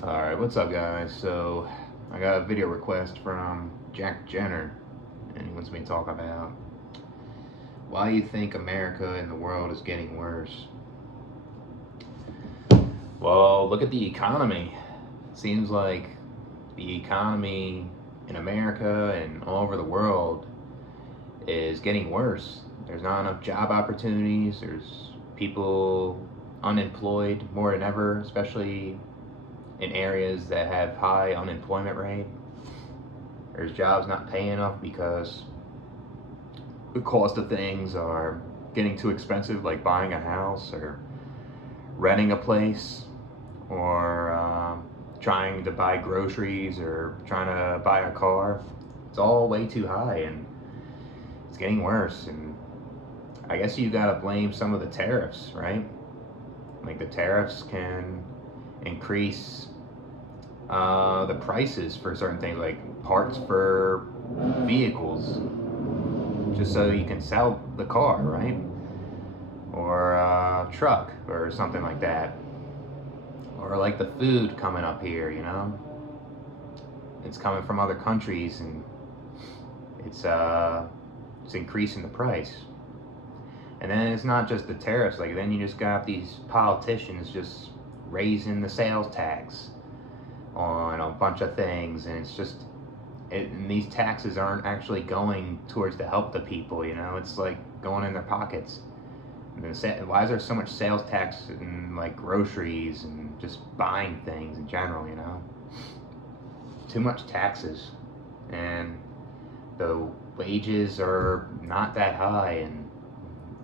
Alright, what's up, guys? So, I got a video request from Jack Jenner, and he wants me to talk about why you think America and the world is getting worse. Well, look at the economy. Seems like the economy in America and all over the world is getting worse. There's not enough job opportunities, there's people unemployed more than ever, especially in areas that have high unemployment rate. There's jobs not paying enough because the cost of things are getting too expensive, like buying a house or renting a place or trying to buy groceries or trying to buy a car. It's all way too high and it's getting worse. And I guess you gotta blame some of the tariffs, right? Like the tariffs can increase the prices for certain things, like parts for vehicles, just so you can sell the car, right? Or a truck or something like that. Or like the food coming up here, you know? It's coming from other countries and it's increasing the price. And then it's not just the tariffs, like then you just got these politicians just raising the sales tax on a bunch of things, and it's just and these taxes aren't actually going towards to help the people, you know? It's like going in their pockets. And then why is there so much sales tax in like groceries and just buying things in general, you know? Too much taxes, and the wages are not that high, and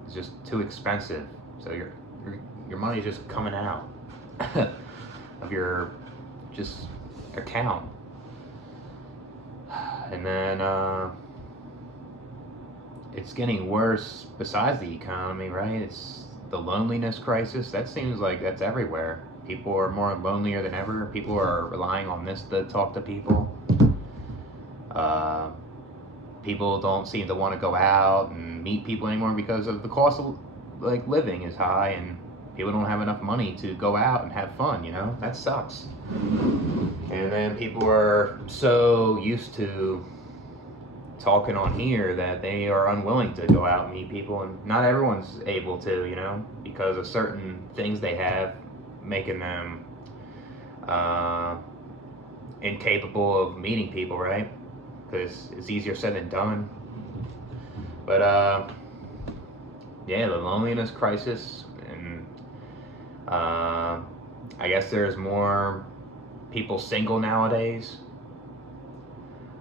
it's just too expensive. So your money's just coming out of your just account. And then it's getting worse besides the economy, right? It's the loneliness crisis. That seems like that's everywhere. People are more lonelier than ever. People are relying on this to talk to people. People don't seem to want to go out and meet people anymore because of the cost of like living is high, and people don't have enough money to go out and have fun, you know? That sucks. And then people are so used to talking on here that they are unwilling to go out and meet people, and not everyone's able to, you know, because of certain things they have making them incapable of meeting people, right? Because it's easier said than done. But yeah, the loneliness crisis, and I guess there's more people single nowadays.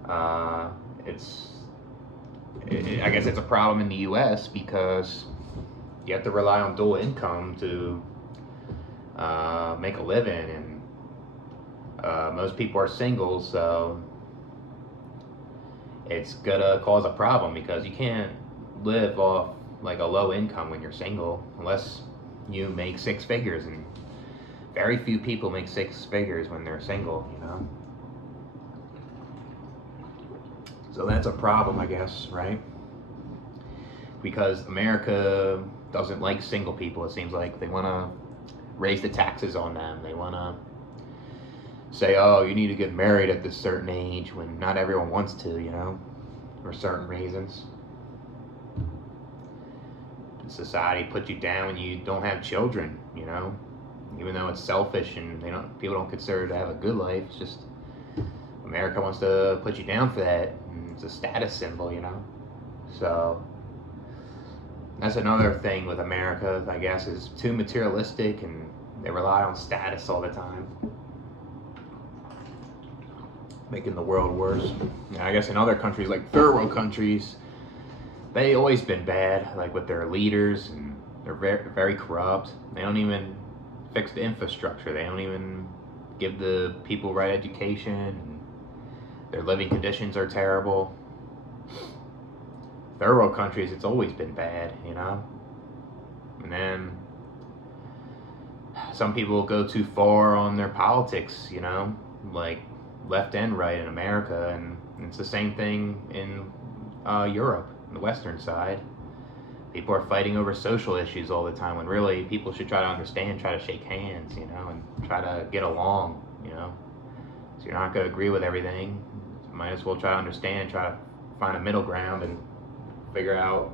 I guess it's a problem in the U.S. because you have to rely on dual income to make a living, and most people are single, so it's gonna cause a problem because you can't live off like a low income when you're single unless you make six figures, and very few people make six figures when they're single, you know? So that's a problem, I guess, right? Because America doesn't like single people. It seems like they want to raise the taxes on them. They want to say, oh, you need to get married at this certain age when not everyone wants to, you know, for certain reasons. Society puts you down when you don't have children, you know, even though it's selfish and people don't consider to have a good life. It's just America wants to put you down for that, and it's a status symbol, you know. So that's another thing with America, I guess, is too materialistic, and they rely on status all the time, making the world worse. I guess in other countries, like third world countries, they always been bad, like with their leaders, and they're very, very corrupt. They don't even fix the infrastructure. They don't even give the people right education. Their living conditions are terrible. Third world countries, it's always been bad, you know? And then some people go too far on their politics, you know? Like left and right in America, and it's the same thing in Europe, the western side. People are fighting over social issues all the time when really people should try to understand, try to shake hands, you know, and try to get along you know? So you're not going to agree with everything. You might as well try to understand, try to find a middle ground and figure out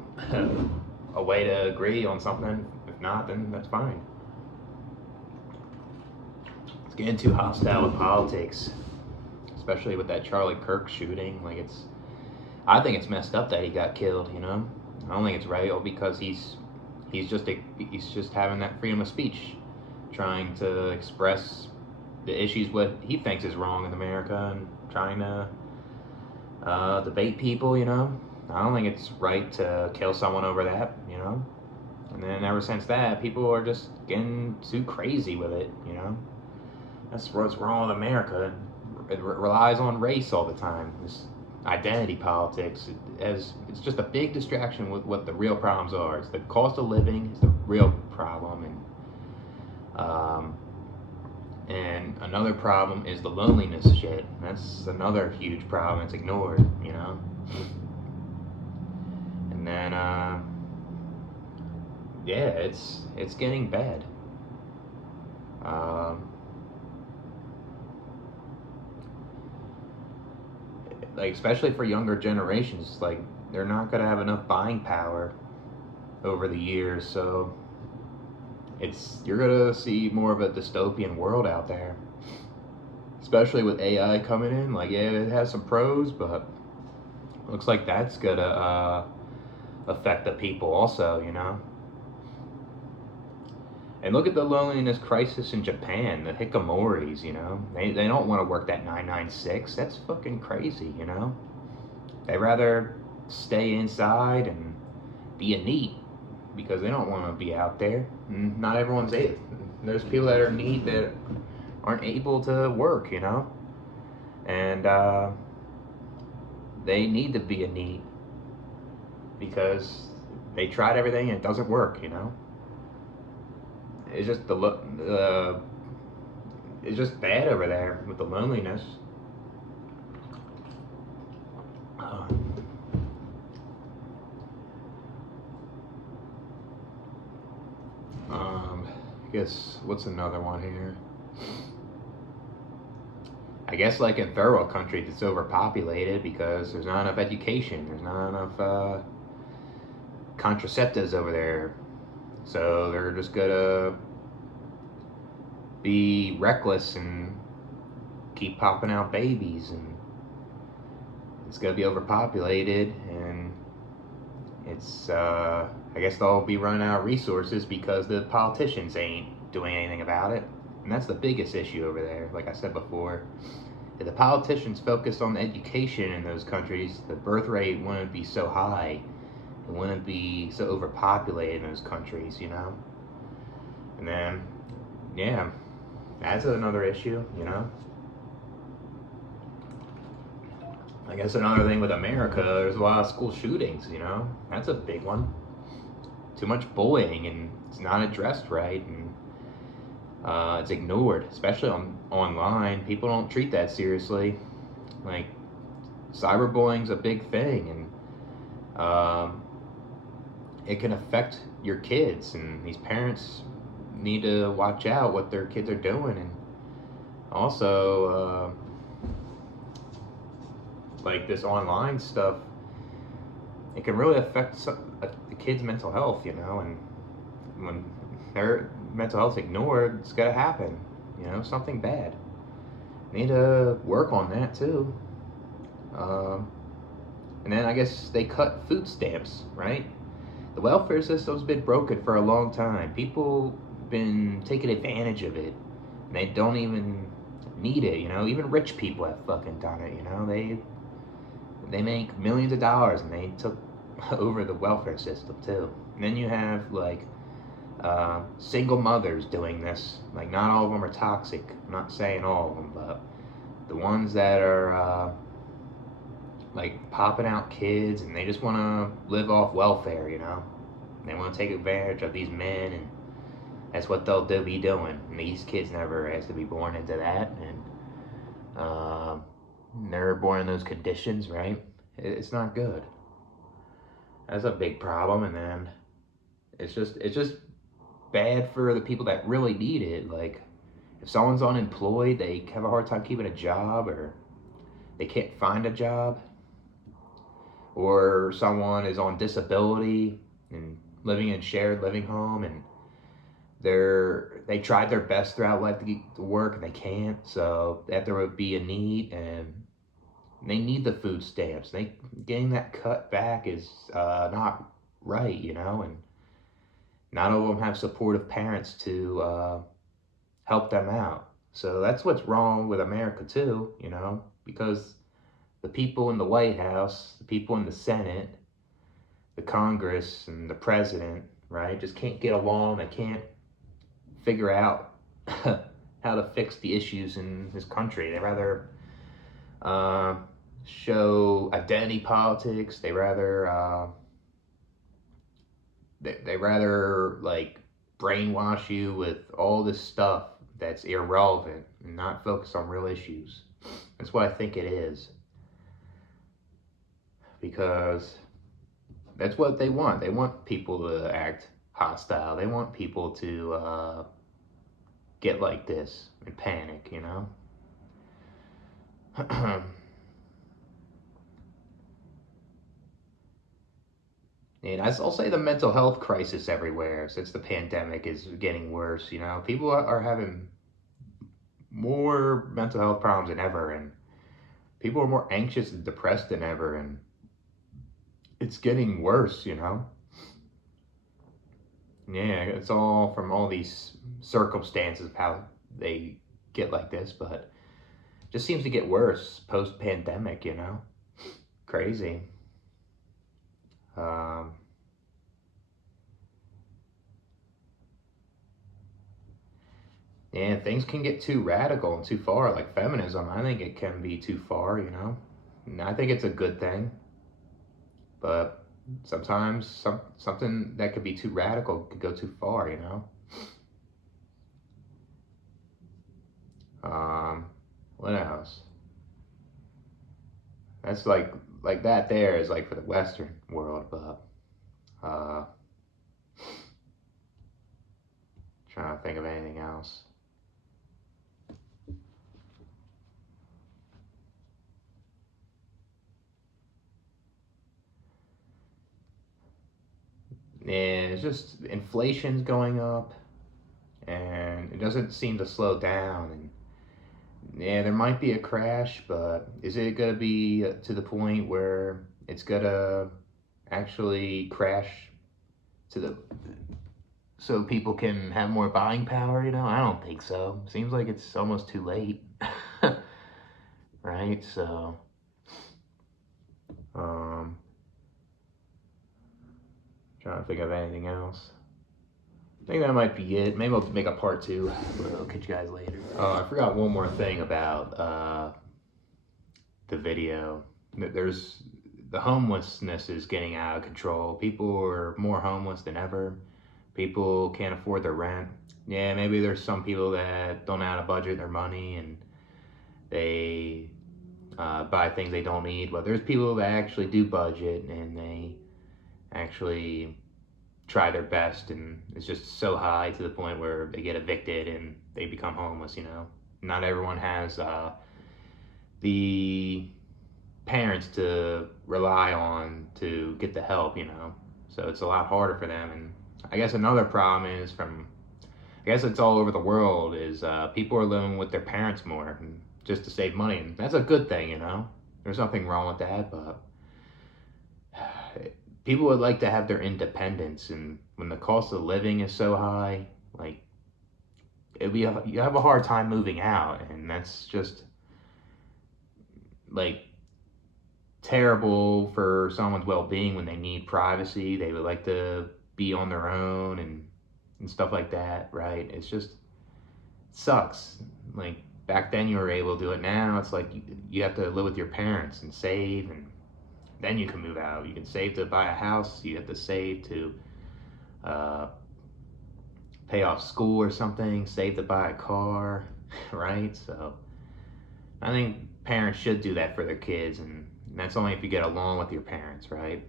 a way to agree on something. If not, then that's fine. It's getting too hostile with politics, especially with that Charlie Kirk shooting. Like, I think it's messed up that he got killed. You know, I don't think it's right because he's just having that freedom of speech, trying to express the issues what he thinks is wrong in America and trying to debate people. You know, I don't think it's right to kill someone over that. You know, and then ever since that, people are just getting too crazy with it. You know, that's what's wrong with America. It relies on race all the time. This identity politics. It's just a big distraction with what the real problems are. It's the cost of living is the real problem, and another problem is the loneliness shit. That's another huge problem. It's ignored, you know. And then yeah, it's getting bad. Like especially for younger generations, like they're not gonna have enough buying power over the years, so you're gonna see more of a dystopian world out there, especially with AI coming in. Like, yeah, it has some pros, but looks like that's gonna affect the people also, you know. And look at the loneliness crisis in Japan, the hikikomoris, you know. They don't want to work that 996. That's fucking crazy, you know. They rather stay inside and be a NEET because they don't want to be out there. Not everyone's able. There's people that are NEET that aren't able to work, you know. And they need to be a NEET because they tried everything and it doesn't work, you know. It's just it's just bad over there with the loneliness. I guess what's another one here? I guess like in third world countries, it's overpopulated because there's not enough education. There's not enough contraceptives over there. So they're just gonna be reckless and keep popping out babies, and it's gonna be overpopulated, and it's I guess they'll be running out of resources because the politicians ain't doing anything about it, and that's the biggest issue over there. Like I said before, if the politicians focused on education in those countries, the birth rate wouldn't be so high. It wouldn't be so overpopulated in those countries, you know? And then, yeah, that's another issue, you know? I guess another thing with America, there's a lot of school shootings, you know? That's a big one. Too much bullying, and it's not addressed right, and it's ignored, especially online. People don't treat that seriously. Like, cyberbullying's a big thing, and it can affect your kids, and these parents need to watch out what their kids are doing. And also like this online stuff, it can really affect the kids' mental health, you know. And when their mental health's ignored, it's gonna happen, you know, something bad. Need to work on that too. And then I guess they cut food stamps, right? The welfare system's been broken for a long time. People been taking advantage of it. And they don't even need it, you know. Even rich people have fucking done it, you know. They make millions of dollars, and they took over the welfare system too. And then you have like single mothers doing this. Like, not all of them are toxic. I'm not saying all of them, but the ones that are like popping out kids, and they just want to live off welfare, you know. They want to take advantage of these men, and that's what they'll be doing. And these kids never has to be born into that, and they're born in those conditions, right? It's not good. That's a big problem. And then it's just bad for the people that really need it. Like, If someone's unemployed, they have a hard time keeping a job, or they can't find a job, or someone is on disability and living in shared living home, and they tried their best throughout life to get to work and they can't, so that there would be a need, and they need the food stamps. They getting that cut back is not right, and not all of them have supportive parents to help them out. So that's what's wrong with America too, because the people in the White House, the people in the Senate, the Congress, and the president, right, just can't get along. They can't figure out how to fix the issues in this country. They rather show identity politics. They rather they rather like brainwash you with all this stuff that's irrelevant and not focus on real issues. That's what I think it is, because that's what they want. They want people to act hostile. They want people to get like this and panic, And I'll say the mental health crisis everywhere since the pandemic is getting worse. People are having more mental health problems than ever, and people are more anxious and depressed than ever, and it's getting worse. Yeah, it's all from all these circumstances of how they get like this, but it just seems to get worse post pandemic. Crazy. And things can get too radical and too far, like feminism. I think it can be too far, And I think it's a good thing, but sometimes something that could be too radical could go too far, What else? That's like that there is like for the Western world, but trying to think of anything else. And it's just inflation's going up, and it doesn't seem to slow down. And yeah, there might be a crash, but is it gonna be to the point where it's gonna actually crash to the so people can have more buying power? I don't think so. Seems like it's almost too late, right? So, trying to think of anything else. I think that might be it. Maybe I'll make a part 2. I'll catch you guys later. Oh, I forgot one more thing about the video. There's the homelessness is getting out of control. People are more homeless than ever. People can't afford their rent. Yeah, maybe there's some people that don't know how to budget their money and they buy things they don't need. But there's people that actually do budget and they actually try their best, and it's just so high to the point where they get evicted and they become homeless. Not everyone has the parents to rely on to get the help. So it's a lot harder for them. And I guess another problem is I guess it's all over the world, is people are living with their parents more and just to save money, and that's a good thing. There's nothing wrong with that, but people would like to have their independence, and when the cost of living is so high, like you have a hard time moving out, and that's just like terrible for someone's well-being when they need privacy. They would like to be on their own and stuff like that, right? It's just sucks. Like back then you were able to do it. Now it's like you have to live with your parents and save, and then you can move out. You can save to buy a house. You have to save to pay off school or something, save to buy a car, right? So I think parents should do that for their kids, and that's only if you get along with your parents, right?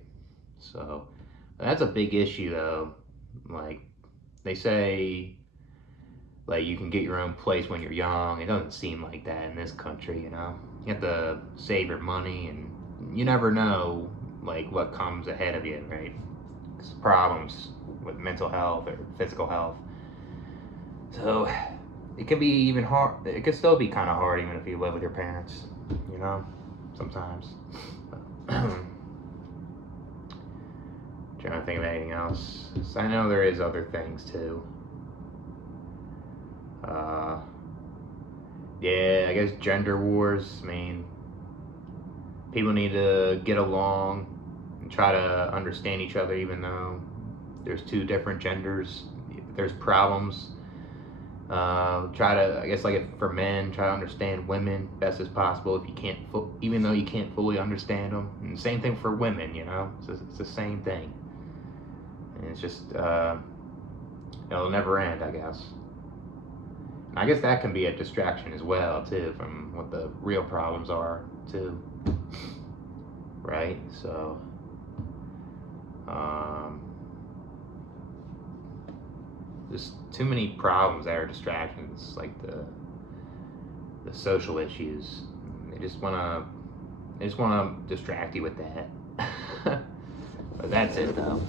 So that's a big issue though. Like they say like you can get your own place when you're young. It doesn't seem like that in this country, you know. You have to save your money, and you never know like what comes ahead of you, right? 'Cause problems with mental health or physical health. So it can be even hard. It can still be kind of hard even if you live with your parents, you know. Sometimes. Trying to think of anything else. So I know there is other things too. Uh, yeah, I guess gender wars. I mean, people need to get along and try to understand each other, even though there's two different genders. There's problems. Try to, I guess, like if for men, try to understand women best as possible. If you can't, even though you can't fully understand them. And same thing for women. You know, it's the same thing. And it's just, it'll never end, I guess. And I guess that can be a distraction as well, too, from what the real problems are, too. Right? So, there's too many problems that are distractions, like the social issues. They just wanna distract you with that. But that's it, though.